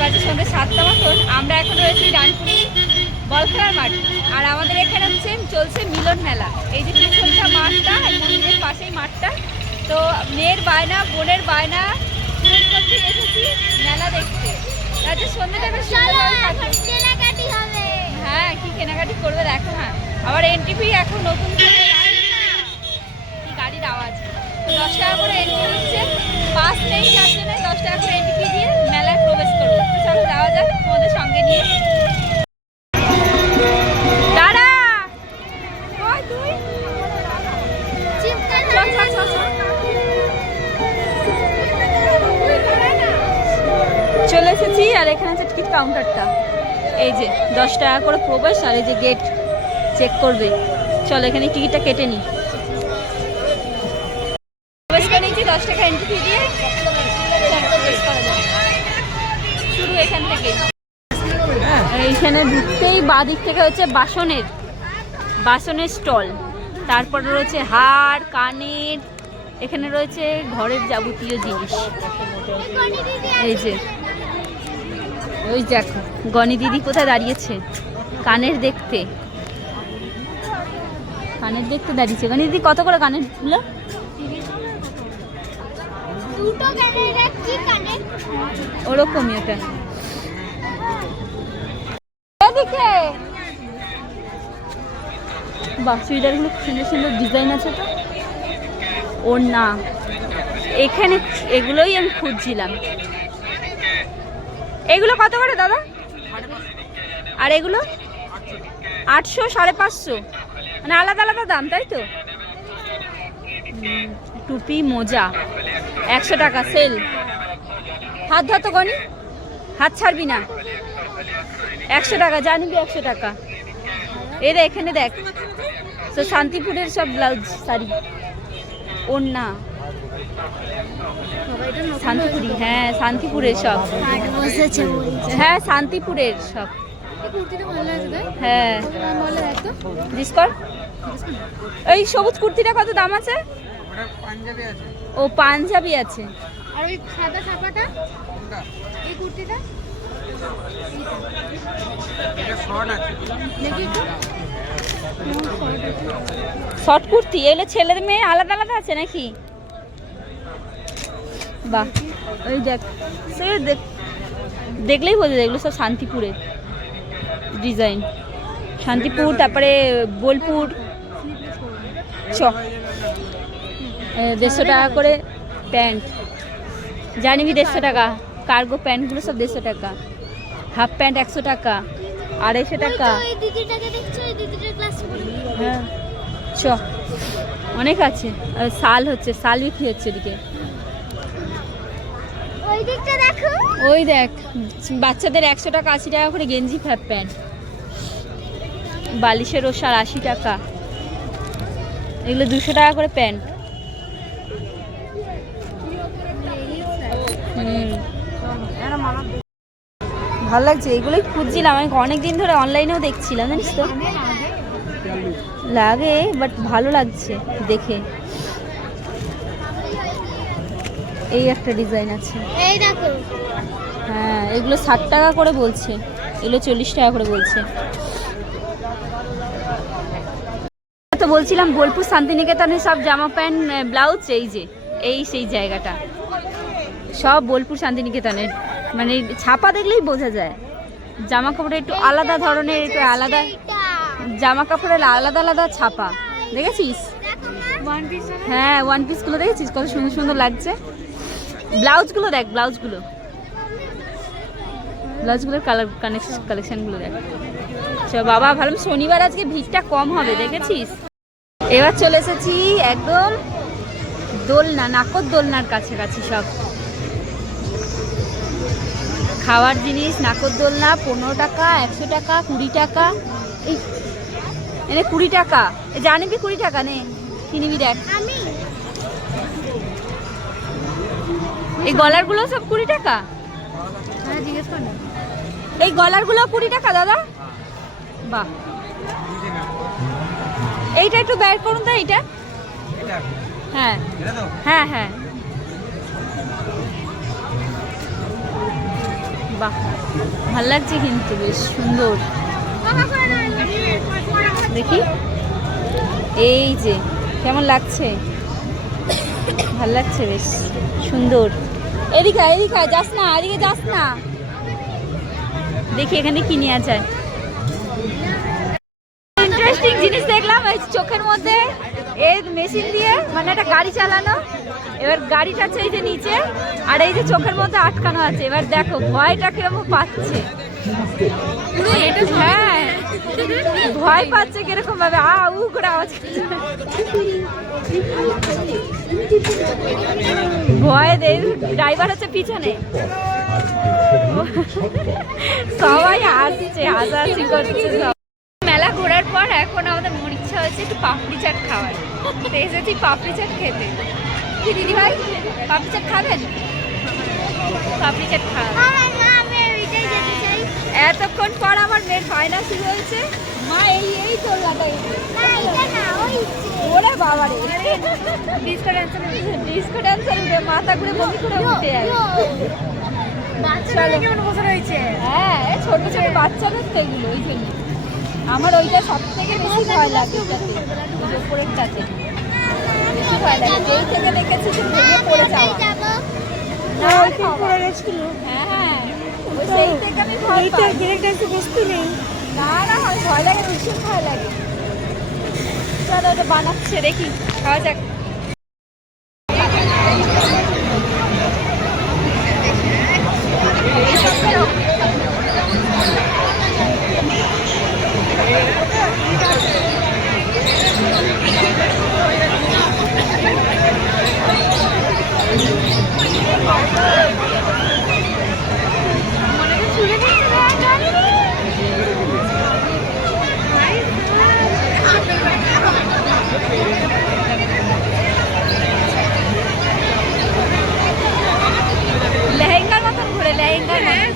বাজে সন্ধ্যে সাতটা মতন। আমরা এখন রয়েছি ডানপুরি বলখেলার মাঠ। আর আমাদের এখানে হচ্ছে চলছে মিলন মেলা। এই যে পিছনটা মাঠটা মন্দিরের পাশেই মাঠটা। তো মেয়ের বায়না বোনের বায়না পূরণ করতে এসেছি মেলা দেখতে। রাতে সন্ধ্যেটা বেশ। কেনাকাটি হবে। হ্যাঁ কি কেনাকাটি করবে দেখো হ্যাঁ। আবার এনটিপি এখন নতুন করে গাড়ির আওয়াজ। তো দশ টাকা করে এন্ট্রি হচ্ছে। নেই দশ টাকা করে এন্ট্রি দিয়ে মেলায় প্রবেশ করব। তো চলো যাওয়া যাক তোমাদের সঙ্গে নিয়ে চল এসেছি আর এখানে হচ্ছে টিকিট কাউন্টারটা। এই যে দশ টাকা করে প্রবেশ আর এই যে গেট চেক করবে। চল এখানে টিকিটটা কেটে নি প্রবেশ করে নিয়েছি দশ টাকা এন্ট্রি দিয়ে চল, প্রবেশ করা যাক। শুরু এখান থেকে এইখানে ঢুকতেই বাদিক থেকে হচ্ছে বাসনের বাসনের স্টল। তারপরে রয়েছে হার কানের এখানে রয়েছে ঘরের যাবতীয় জিনিস। এই যে ওই দেখো গণি দিদি কোথায় দাঁড়িয়েছে? কানের দেখতে। কানের দেখতে দাঁড়িয়েছে। গণি দিদি কত করে কানেরগুলো ওরকমই ওটা এদিকে বাহ চুড়িদারগুলো খুব সুন্দর সুন্দর ডিজাইন আছে তো। ওর না। এখানে এগুলোই আমি খুঁজছিলাম। এগুলো কত করে দাদা? আর এগুলো? আটশো সাড়ে পাঁচশো। মানে আলাদা আলাদা দাম, তাই তো? টুপি, মোজা, একশো টাকা, সেল। হাত ধর তো গনি। হাত ছাড়বি না। একশো টাকা জানবি একশো টাকা। এই রে এখানে দেখ। তো শান্তিপুরের সব ব্লাউজ শাড়ি ওর না শান্তিপুরি হ্যাঁ শান্তিপুরের সব হ্যাঁ শান্তিপুরের সব হ্যাঁ। এই সবুজ কুর্তিটা কত দাম আছে? ও, পাঞ্জাবি আছে। আর ওই সাদা ছাপাটা এই কুর্তিটা শর্ট কুর্তি, এগুলো ছেলের মেয়ে আলাদা আলাদা আছে নাকি? বাহ ওই দেখ, সে দেখ, দেখলেই বোঝা যায় এগুলো সব শান্তিপুরের ডিজাইন। শান্তিপুর, তারপরে বোলপুর। চ দেড়শো টাকা করে প্যান্ট। জানিবি দেড়শো টাকা, কার্গো প্যান্টগুলো সব দেড়শো টাকা। হাফ প্যান্ট একশো টাকা। আড়াইশো টাকা। হ্যাঁ। চ। অনেক আছে। আর শাল হচ্ছে শাল বিক্রি হচ্ছে এদিকে। ওই ওই দেখ। বাচ্চাদের একশো টাকা আশি টাকা করে গেঞ্জি ফ্যাপ প্যান্ট বালিশের ওষার আশি টাকা। এগুলো দুশো টাকা করে প্যান্ট হুম। ভালো লাগছে। এগুলোই খুঁজছিলাম। আমি অনেক দিন ধরে অনলাইনেও দেখছিলাম জানিস তো। লাগে বাট ভালো লাগছে দেখে। এই একটা ডিজাইন আছে। এই দেখো। হ্যাঁ এগুলো ষাট টাকা করে বলছে। এগুলো চল্লিশ টাকা করে বলছে। তো বলছিলাম বোলপুর শান্তিনিকেতনের সব জামা প্যান্ট ব্লাউজ এই যে এই সেই জায়গাটা। সব বোলপুর শান্তিনিকেতনের। মানে ছাপা দেখলেই বোঝা যায়। জামা কাপড়ের একটু আলাদা ধরনের একটু আলাদা। জামা কাপড়ের আলাদা আলাদা ছাপা। দেখেছিস? দেখো ওয়ান পিস হ্যাঁ ওয়ান পিসগুলো দেখেছিস? কত সুন্দর সুন্দর লাগছে। ব্লাউজগুলো দেখ ব্লাউজগুলো। ব্লাউজগুলোর কালার কানেকশন কালেকশনগুলো দেখ। আচ্ছা বাবা ভাবলাম শনিবার আজকে ভিড়টা কম হবে দেখেছিস? এবার চলে এসেছি একদম দোলনা নাকর দোলনার কাছাকাছি সব। খাওয়ার জিনিস নাকর দোলনা পনেরো টাকা একশো টাকা কুড়ি টাকা। এই এনে কুড়ি টাকা। এ জানিবি কুড়ি টাকা নে। কিনিবি দেখ। আমি। এই গলারগুলো সব কুড়ি টাকা? হ্যাঁ জিজ্ঞেস কর এই গলারগুলো কুড়ি টাকা দাদা? বাহ। এইটা একটু বের করুন তো এইটা। হ্যাঁ। হ্যাঁ হ্যাঁ। বাহ, ভালো লাগছে কিন্তু, বেশ সুন্দর। দেখি। এই যে, কেমন লাগছে? ভালো লাগছে, বেশ সুন্দর। এদিকে এদিকে যাস না, এদিকে যাস না। দেখি এখানে কি নেওয়া যায়। ইন্টারেস্টিং জিনিস দেখলাম, এই চোখের মধ্যে, এই মেশিন দিয়ে মানে একটা গাড়ি চালানো। এবার গাড়িটা আছে এই যে নিচে, আর এই যে চোখের মধ্যে আটকানো আছে। এবার দেখো, ভয়টা কীরকম পাচ্ছে। হ্যাঁ ভয় পাচ্ছে কীরকম ভাবে আ, উ, করে আওয়াজ ভয় দে ড্রাইভার হচ্ছে পিছনে। সবাই হাসছে, হাসাহাসি করছে সব মেলা ঘোরার পর এখন আমাদের মন ইচ্ছা হয়েছে একটু পাপড়ি চাট খাওয়ার। তো এসেছি পাপড়ি চাট খেতে। কি দিদি ভাই পাপড়ি চাট খাবেন? পাপড়ি চাট খাওয়াবেন এতক্ষণ পর আমার মেয়ের ফাইনাল শুরু হয়েছে। মা এই এই তোর লাটাই ওরে বাবা রে। ডিস্কো ড্যান্সার ডিস্কো ড্যান্সার উঠে মাথা ঘুরে বমি করে উঠে যায় হ্যাঁ এই ছোট ছোট বাচ্চাদের তো এগুলো ওই জন্য আমার ওইটা সব থেকে বেশি ভয় লাগে বেশি ভয় লাগে। যেই থেকে দেখেছি তুমি ভেঙে পড়ে যাওয়া। না পড়ে গেছিল। হ্যাঁ হ্যাঁ। ওই সেই থেকে আমি ভয় পাই। না না আমার ভয় লাগে ভীষণ ভয় লাগে। চলো ওটা বানাচ্ছে দেখি খাওয়া যাক লেহেঙ্গার মতন ঘুরে লেহেঙ্গার মতন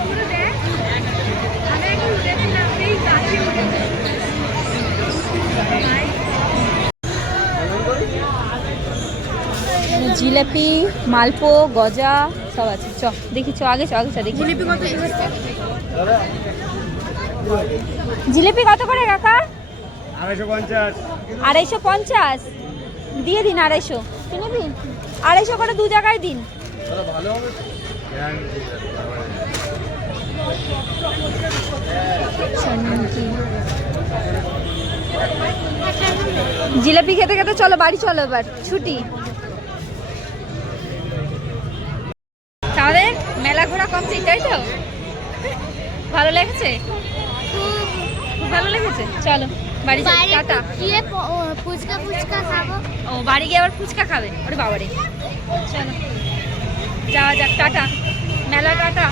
জিলাপি মালপো গজা সব আছে। চ দেখি চ আগে চ আগে চ দেখি। জিলিপি কত করে? কাকা? আড়াইশো পঞ্চাশ। আড়াইশো পঞ্চাশ? দিয়ে দিন আড়াইশো। কি নিবি আড়াইশো করে দু জায়গায় দিন। জিলাপি খেতে খেতে চলো বাড়ি চলো এবার। ছুটি তাহলে মেলা ঘোরা কমপ্লিট তাই তো? ভালো লেগেছে? ভালো লেগেছে? চলো বাড়ি যাই। টাটা। ফুচকা ফুচকা খাব। ও বাড়ি গিয়ে আবার ফুচকা খাবে? ওরে বাবারে। চলো যাওয়া যাক টাটা। মেলা টাটা।